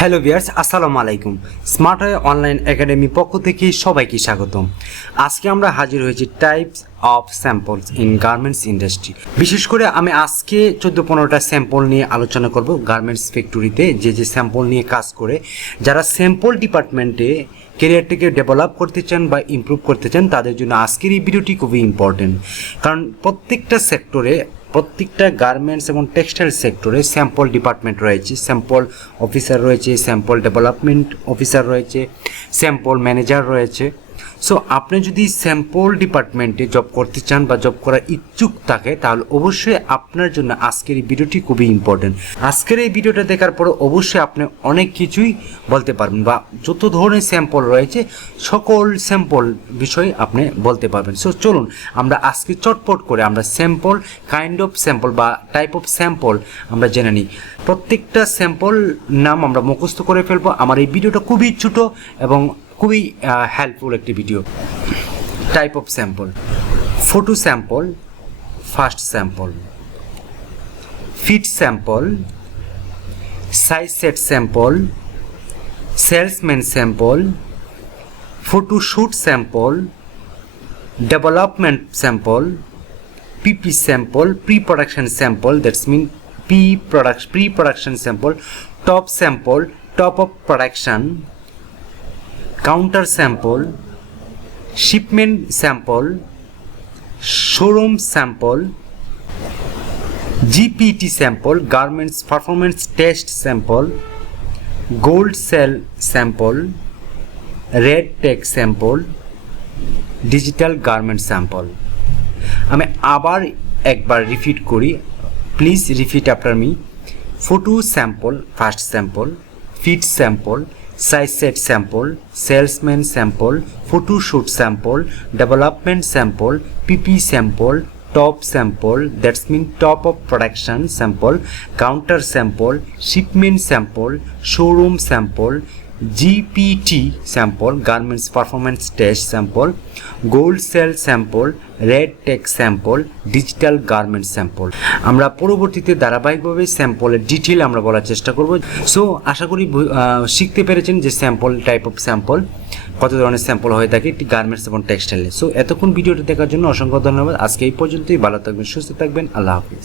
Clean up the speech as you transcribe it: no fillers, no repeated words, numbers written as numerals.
Hello viewers, আসসালামু আলাইকুম। Smart way online academy পক্ষ থেকে সবাইকে স্বাগতম। আজকে আমরা হাজির হয়েছি types of samples in garments industry. বিশেষ করে আমি আজকে 14-15টা স্যাম্পল নিয়ে আলোচনা করব। গার্মেন্টস ফ্যাক্টরিতে যে স্যাম্পল নিয়ে কাজ করে, যারা স্যাম্পল ডিপার্টমেন্টে ক্যারিয়ারটাকে ডেভেলপ করতে চান বা ইমপ্রুভ করতে চান, তাদের জন্য আজকের এই ভিডিওটি খুবই ইম্পর্টেন্ট। কারণ প্রত্যেকটা সেক্টরে, প্রত্যেকটা গার্মেন্টস এবং টেক্সটাইল সেক্টরে স্যাম্পল ডিপার্টমেন্ট রয়েছে, স্যাম্পল অফিসার রয়েছে, স্যাম্পল ডেভেলপমেন্ট অফিসার রয়েছে, স্যাম্পল ম্যানেজার রয়েছে। সো আপনি যদি স্যাম্পল ডিপার্টমেন্টে জব করতে চান বা জব করার ইচ্ছুক থাকে, তাহলে অবশ্যই আপনার জন্য আজকের এই ভিডিওটি খুবই ইম্পর্টেন্ট। আজকের এই ভিডিওটা দেখার পরে অবশ্যই আপনি অনেক কিছুই বলতে পারবেন, বা যত ধরনের স্যাম্পল রয়েছে সকল স্যাম্পল বিষয়ে আপনি বলতে পারবেন। সো চলুন আমরা আজকে চটপট করে আমরা স্যাম্পল, কাইন্ড অফ স্যাম্পল বা টাইপ অফ স্যাম্পল আমরা জেনে নিই। প্রত্যেকটা স্যাম্পল নাম আমরা মুখস্থ করে ফেলবো। আমার এই ভিডিওটা খুবই ছোট এবং খুবই হেল্পফুল একটি video. Type of sample: photo sample, first sample, fit sample, size set sample, salesman sample, photo shoot sample, development sample, PP sample, pre production sample, that's mean pre production sample, top sample, top of production, counter sample, shipment sample, showroom sample, GPT sample, garments performance test sample, gold seal sample, red tag sample, digital garment sample. আমি আবার একবার repeat করি, please repeat after me. Photo sample, first sample, fit sample, size set sample, salesman sample, photo shoot sample, development sample, PP sample, top sample, that's mean top of production sample, counter sample, shipment sample, showroom sample, GPT sample, garments performance test sample, gold cell sample, red tech sample, digital garment sample। আমরা পরবর্তীতে ধারাবাহিকভাবে স্যাম্পলের detail আমরা বলার চেষ্টা করব। So আশা করি শিখতে পেরেছেন যে স্যাম্পল, টাইপ অফ স্যাম্পল, কত ধরনের স্যাম্পল হয়ে থাকে একটি গার্মেন্টস এবং টেক্সটাইলে। সো এতক্ষণ ভিডিওটি দেখার জন্য অসংখ্য ধন্যবাদ। আজকে এই পর্যন্তই। ভালো থাকবেন, সুস্থ থাকবেন। আল্লাহ হাফিজ।